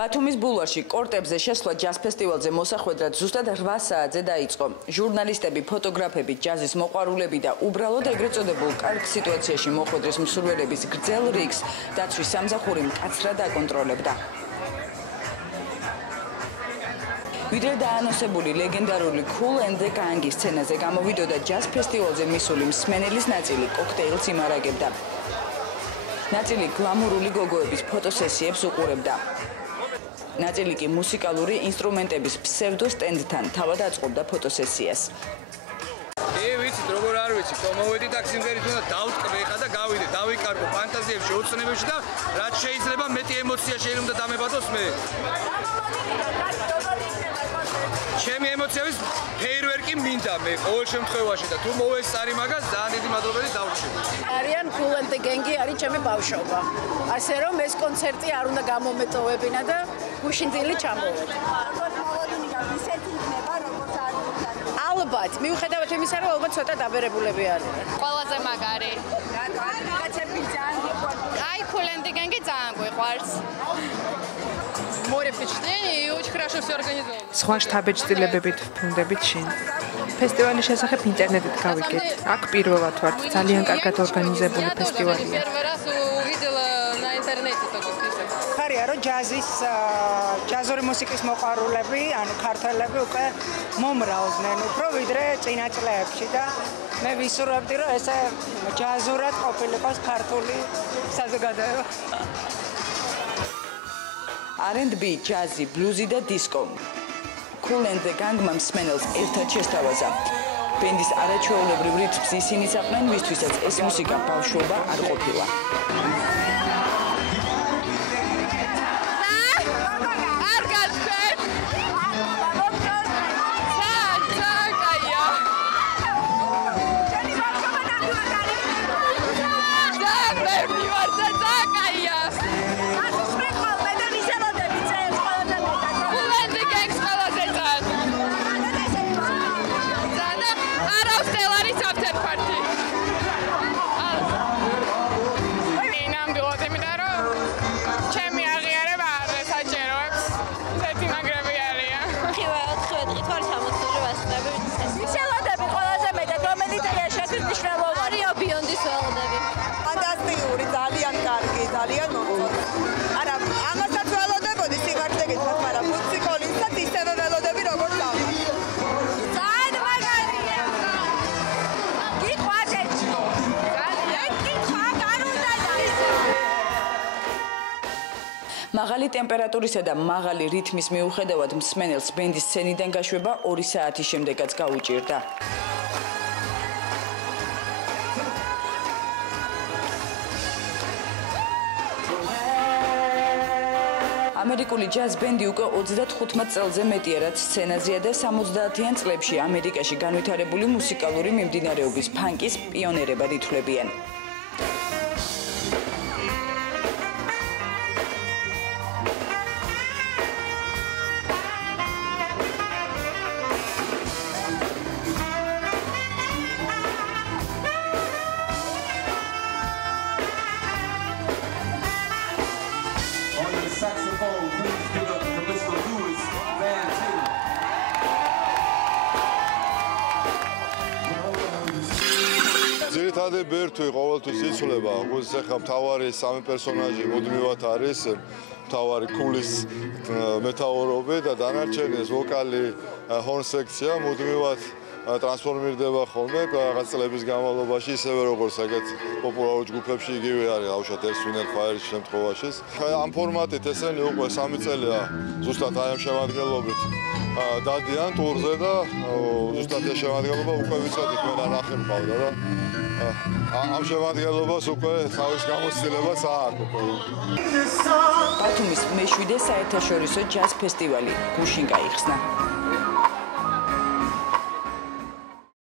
ბათუმის ბულვარში კორტებზე შესვლა ჯაზ ფესტივალზე მოსახვედრად ზუსტად 8 საათზე დაიწყო. ჟურნალისტები, ფოტოგრაფები, ჯაზის მოყვარულები და უბრალოდ ეგრეთ წოდებულ კარგ სიტუაციაში მოხვედრის მსურველების გრძელ რიგს დაცვის სამსახური მკაცრად აკონტროლებდა. ვიდრე დაანონსებული ლეგენდარული Kool and the Gang-ის სცენაზე გამოვიდოდა ჯაზ ფესტივალზე მისული მსმენელის ნაწილი კოქტეილს იმარაგებდა. ნაწილი გლამურული გოგოების ფოტოსესიებს უყურებდა. ნაწილი კი მუსიკალური ინსტრუმენტების ფსევდო სტენდთან თავად აწყობდა ფოტოსესიას. ვიცით, როგორ არ ვიცი, მოვედი და სიმღერით უნდა დავტკბე ხა და გავიდე, დავიკარგო ფანტაზიებში, ოცნებებში და რაც შეიძლება მეტი ემოცია შეიძლება დამებადოს მე. ჩემი ემოციების ფეირვერკი მინდა მე ყოველ შემთხვევაში და თუ მოვესწარი მაგას ძალიან დიდი მადლობელი დავრჩები. არიან Kool and the Gang-ი არის ჩემი ბავშვობა. ასე რომ ეს კონცერტი არ უნდა გამომეტოვებინა და გუშინდილი ჩამოვედი. ალბათ, მიუხედავად იმისა, რომ ალბათ ცოტა დაბერებულები არიან. ყველაზე მაგარი. Ай, Kool and the Gang-ი ძალიან გვიყვარს. Море впечатлений и очень хорошо все организовано. სხვა შთაბეჭდილებებით ვფრინდებით შინ. ფესტივალის შესახებ ინტერნეტით გავიგეთ. აქ პირველად ვართ, ძალიან კარგად ორგანიზებული ფესტივალია. Первый раз увидела на интернете такой список. ხარია რომ ჯაზური მუსიკის მოყვარულები, ანუ ქართველები უკვე მომრავლდნენ უფრო ვიდრე წინა წლებში და მე ვისურვებდი რომ ესე ჯაზურად ყოფილიყოს ქართული საზოგადოება. R&B, ჯაზი, ბლუზი და დისკო. Kool and the Gang-მა მსმენელს ერთად შესთავაზა. ბენდის არაჩვეულებრივ რიტმს ისინი საყმენ, ვისთვისაც ეს მუსიკა ბავშვობა არ ყოფილა. ფანტასტიკური, ძალიან კარგი, ძალიან მომწონს. არა, ამასაც ველოდებოდი სიგარდებით, მაგრამ მუსიკოლისად ისევე ველოდები როგორც ამ. ძალიან მაგარია. გიყვართ. ძალიან გიყვართ, არ უნდა მაღალი ტემპერატურისა და მაღალი რითმის მიუხედავად მსმენელს ბენდის სცენიდან გაშვება 2 საათის შემდეგაც გაუჭირდა. ამერიკული ჯაზ ბენდი უკვე 35 წელზე მეტია, რაც სცენაზეა და 70-იან წლებში ამერიკაში განვითარებული მუსიკალური მიმდინარეობის ფანკის პიონერებად ითვლებიან. Saxophone, please give up to Mr. Lewis Van Taylor. ძირითადად ბერთვი ყოველთვის იცვლება, როგორც ახლა მთავარი სამი პერსონაჟი მუდმივად არის მთავარი Kool-ის მეთაურობი და დანარჩენი ეს ვოკალი ჰორნ სექცია მუდმივად ტრანსფორმირდება ხოლმე რაღაც წლების განმავლობაში, ისევე როგორც ეგეთ პოპულარულ ჯგუფებში იგივე არის, აუშვათ Earth, Fire-ის შემთხვევაში. ამ ფორმატით ესენი უკვე 3 წელია ზუსტად აი ამ შემადგენლობით დადიან ტურზე და ზუსტად ეს შემადგენლობა უკვე ვიცოდით მე ნახე მყავდა და ამ შემადგენლობას უკვე თავის გამოცდილებას აქვს. ბათუმის მე-7 საერთაშორისო ჯაზ ფესტივალი გუშინ გაიხსნა.